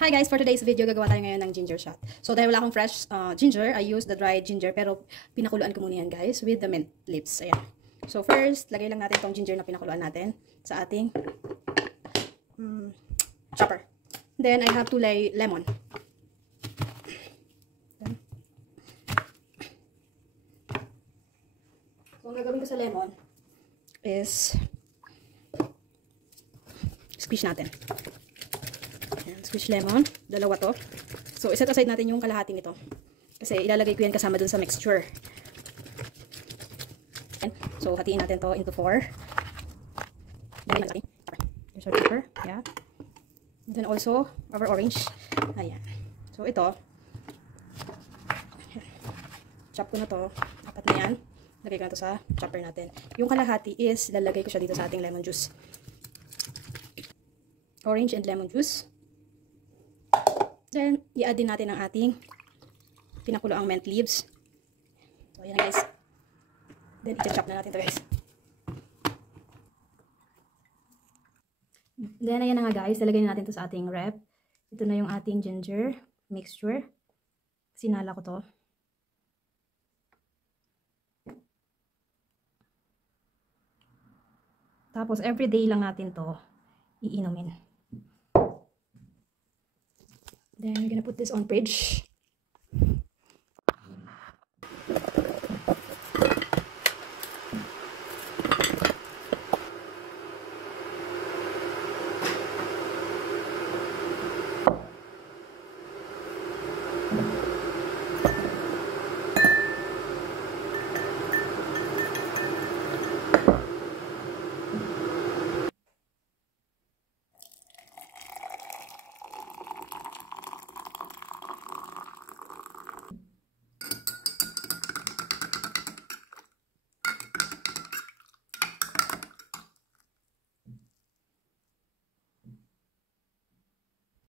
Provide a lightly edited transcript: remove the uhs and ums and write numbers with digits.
Hi guys, for today's video, gagawa tayo ngayon ng ginger shot. So dahil wala akong fresh ginger, I use the dried ginger, pero pinakuluan ko muna yan guys with the mint leaves. Ayan. So first, lagay lang natin tong ginger na pinakuluan natin sa ating chopper. Then I have to lay lemon. So ang gagawin ko sa lemon is squeeze natin. Squeeze lemon, dalawa to. So, iset aside natin yung kalahati nito. Kasi ilalagay ko yan kasama dun sa mixture. So, hatiin natin to into 4. Here's our pepper. Yeah. Then also, our orange. Ayan. So, ito. Chop ko na to. Apat na yan. Lagay ko na to sa chopper natin. Yung kalahati is, lalagay ko siya dito sa ating lemon juice. Orange and lemon juice. Then, i-add din natin ang ating pinakuloang mint leaves. So, ayan na guys. Then, i-chop na natin ito guys. Then, ayan na nga guys. Lalagay na natin ito sa ating rep. Ito na yung ating ginger mixture. Sinala ko to. Tapos, everyday lang natin to iinumin. Then we're gonna put this on fridge.